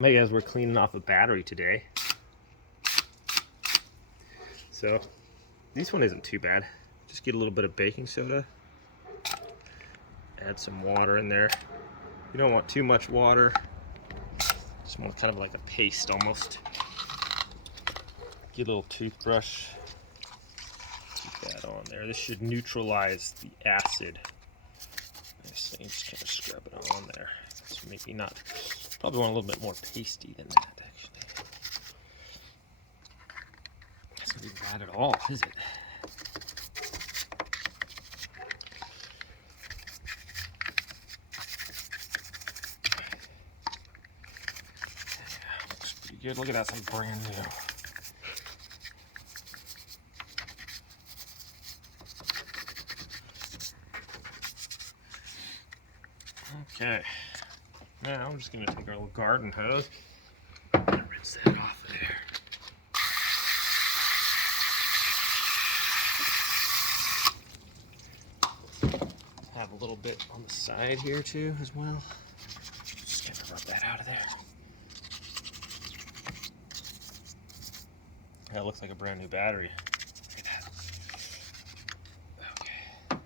Hey guys, we're cleaning off a battery today. So this one isn't too bad. Just get a little bit of baking soda, add some water in there. You don't want too much water, just want kind of like a paste almost. Get a little toothbrush, keep that on there. This should neutralize the acid. Nice thing, just kind of scrub it on there. So maybe not, probably want a little bit more pasty than that actually. That's not even bad at all, is it? Looks pretty good. Look at that, some brand new. Okay, now I'm just going to take our little garden hose and rinse that off of there. Have a little bit on the side here too as well. Just kind of rub that out of there. That looks like a brand new battery. Look at that. Okay.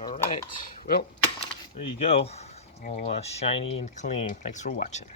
All right, well, there you go. All shiny and clean. Thanks for watching.